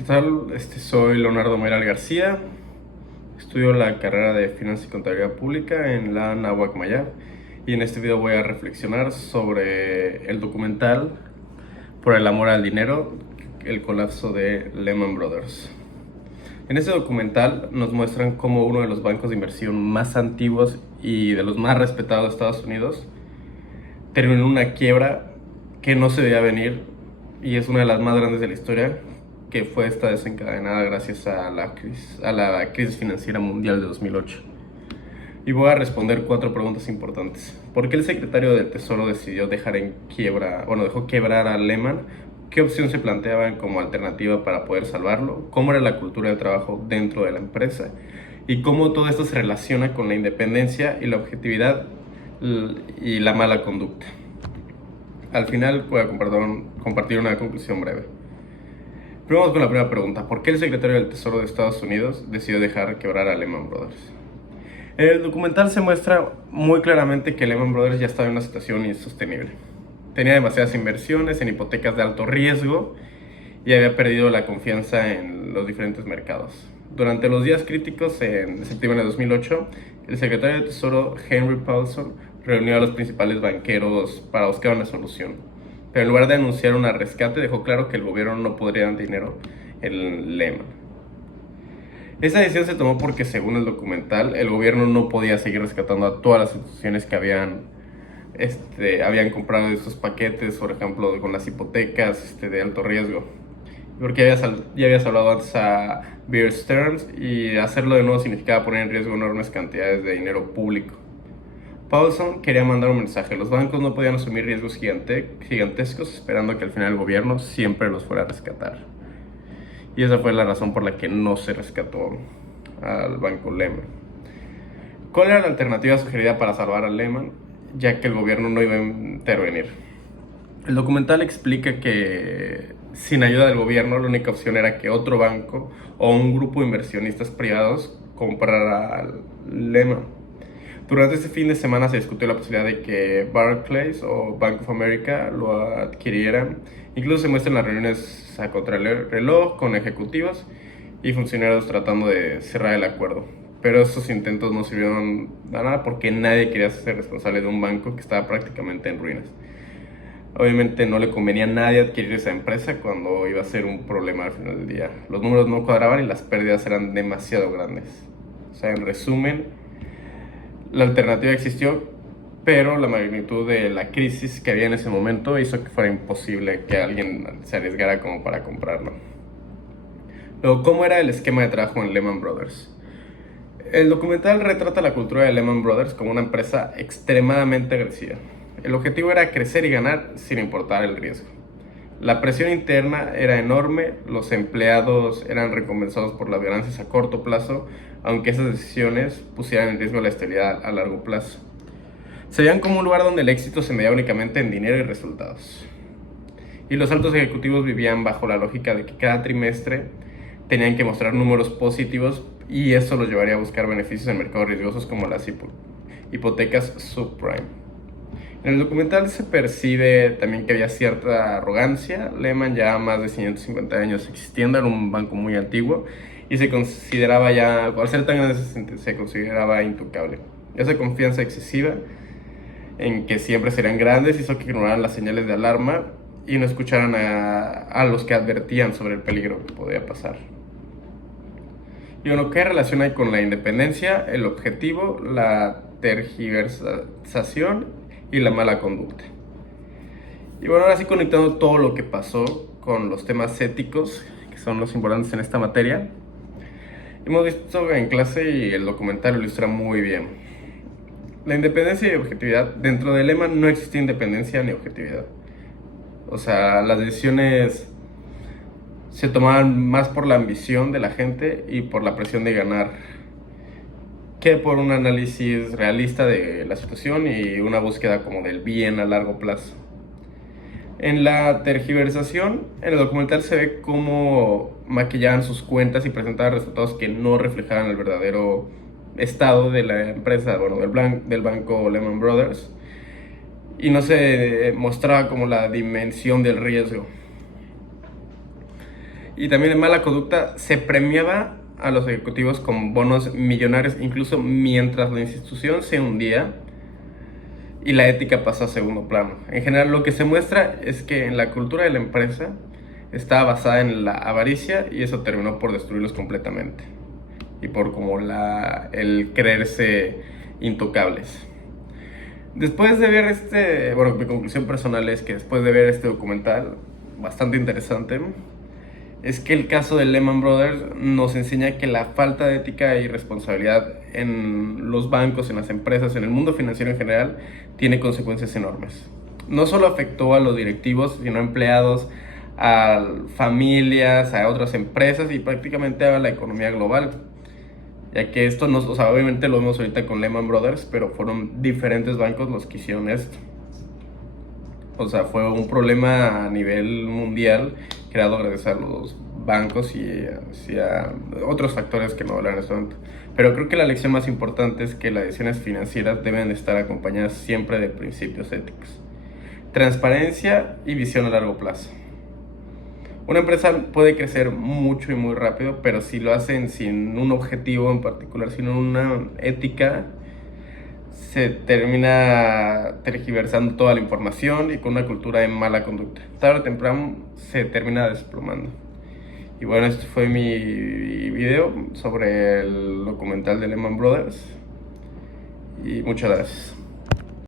¿Qué tal? Soy Leonardo Mayral García, estudio la carrera de Finanzas y Contabilidad Pública en la Náhuac Mayab y en este video voy a reflexionar sobre el documental Por el amor al dinero, el colapso de Lehman Brothers. En este documental nos muestran cómo uno de los bancos de inversión más antiguos y de los más respetados de Estados Unidos terminó en una quiebra que no se veía venir y es una de las más grandes de la historia, que fue esta desencadenada gracias a la crisis financiera mundial de 2008. Y voy a responder 4 preguntas importantes. ¿Por qué el secretario del Tesoro decidió dejó quebrar a Lehman? ¿Qué opción se planteaban como alternativa para poder salvarlo? ¿Cómo era la cultura de trabajo dentro de la empresa? Y cómo todo esto se relaciona con la independencia y la objetividad y la mala conducta. Al final voy a compartir una conclusión breve. Primero vamos con la primera pregunta. ¿Por qué el secretario del Tesoro de Estados Unidos decidió dejar quebrar a Lehman Brothers? En el documental se muestra muy claramente que Lehman Brothers ya estaba en una situación insostenible. Tenía demasiadas inversiones en hipotecas de alto riesgo y había perdido la confianza en los diferentes mercados. Durante los días críticos en septiembre de 2008, el secretario de Tesoro Henry Paulson reunió a los principales banqueros para buscar una solución. Pero en lugar de anunciar un rescate, dejó claro que el gobierno no podría dar dinero en Lehman. Esa decisión se tomó porque, según el documental, el gobierno no podía seguir rescatando a todas las instituciones que habían comprado estos paquetes, por ejemplo, con las hipotecas de alto riesgo. Porque ya habías hablado antes a Bear Stearns y hacerlo de nuevo significaba poner en riesgo enormes cantidades de dinero público. Paulson quería mandar un mensaje: los bancos no podían asumir riesgos gigantescos esperando que al final el gobierno siempre los fuera a rescatar. Y esa fue la razón por la que no se rescató al banco Lehman. ¿Cuál era la alternativa sugerida para salvar a Lehman, ya que el gobierno no iba a intervenir? El documental explica que sin ayuda del gobierno la única opción era que otro banco o un grupo de inversionistas privados comprara a Lehman. Durante este fin de semana se discutió la posibilidad de que Barclays o Bank of America lo adquirieran. Incluso se muestran las reuniones a contrarreloj con ejecutivos y funcionarios tratando de cerrar el acuerdo. Pero esos intentos no sirvieron a nada porque nadie quería ser responsable de un banco que estaba prácticamente en ruinas. Obviamente no le convenía a nadie adquirir esa empresa cuando iba a ser un problema al final del día. Los números no cuadraban y las pérdidas eran demasiado grandes. O sea, en resumen, la alternativa existió, pero la magnitud de la crisis que había en ese momento hizo que fuera imposible que alguien se arriesgara como para comprarlo. Luego, ¿cómo era el esquema de trabajo en Lehman Brothers? El documental retrata la cultura de Lehman Brothers como una empresa extremadamente agresiva. El objetivo era crecer y ganar sin importar el riesgo. La presión interna era enorme, los empleados eran recompensados por las ganancias a corto plazo, aunque esas decisiones pusieran en riesgo la estabilidad a largo plazo. Se veían como un lugar donde el éxito se medía únicamente en dinero y resultados. Y los altos ejecutivos vivían bajo la lógica de que cada trimestre tenían que mostrar números positivos y eso los llevaría a buscar beneficios en mercados riesgosos como las hipotecas subprime. En el documental se percibe también que había cierta arrogancia. Lehman ya más de 150 años existiendo, era un banco muy antiguo y se consideraba ya, al ser tan grande, se consideraba intocable. Esa confianza excesiva en que siempre serían grandes hizo que ignoraran las señales de alarma y no escucharan a los que advertían sobre el peligro que podía pasar. Y bueno, ¿qué relación hay con la independencia, el objetivo, la tergiversación y la mala conducta? Y bueno, ahora sí, conectando todo lo que pasó con los temas éticos, que son los importantes en esta materia, hemos visto en clase y el documental lo ilustra muy bien. La independencia y objetividad. Dentro de Lehman no existe independencia ni objetividad. O sea, las decisiones se tomaban más por la ambición de la gente y por la presión de ganar, que por un análisis realista de la situación y una búsqueda como del bien a largo plazo. En la tergiversación, en el documental se ve cómo maquillaban sus cuentas y presentaban resultados que no reflejaban el verdadero estado de la empresa, bueno, del banco Lehman Brothers, y no se mostraba como la dimensión del riesgo. y también de mala conducta, se premiaba a los ejecutivos con bonos millonarios, incluso mientras la institución se hundía y la ética pasó a segundo plano. En general, lo que se muestra es que en la cultura de la empresa estaba basada en la avaricia, y eso terminó por destruirlos completamente y por como el creerse intocables. Después de ver mi conclusión personal es que después de ver este documental bastante interesante, es que el caso de Lehman Brothers nos enseña que la falta de ética y responsabilidad en los bancos, en las empresas, en el mundo financiero en general, tiene consecuencias enormes. No solo afectó a los directivos, sino a empleados, a familias, a otras empresas y prácticamente a la economía global. Ya que esto, obviamente lo vemos ahorita con Lehman Brothers, pero fueron diferentes bancos los que hicieron esto. Fue un problema a nivel mundial creado gracias a los bancos y a otros factores que no hablan en este momento. Pero creo que la lección más importante es que las decisiones financieras deben estar acompañadas siempre de principios éticos, transparencia y visión a largo plazo. Una empresa puede crecer mucho y muy rápido, pero si lo hacen sin un objetivo en particular, sin una ética, se termina tergiversando toda la información y con una cultura de mala conducta. Tarde o temprano se termina desplomando. Y bueno, este fue mi video sobre el documental de Lehman Brothers. Y muchas gracias.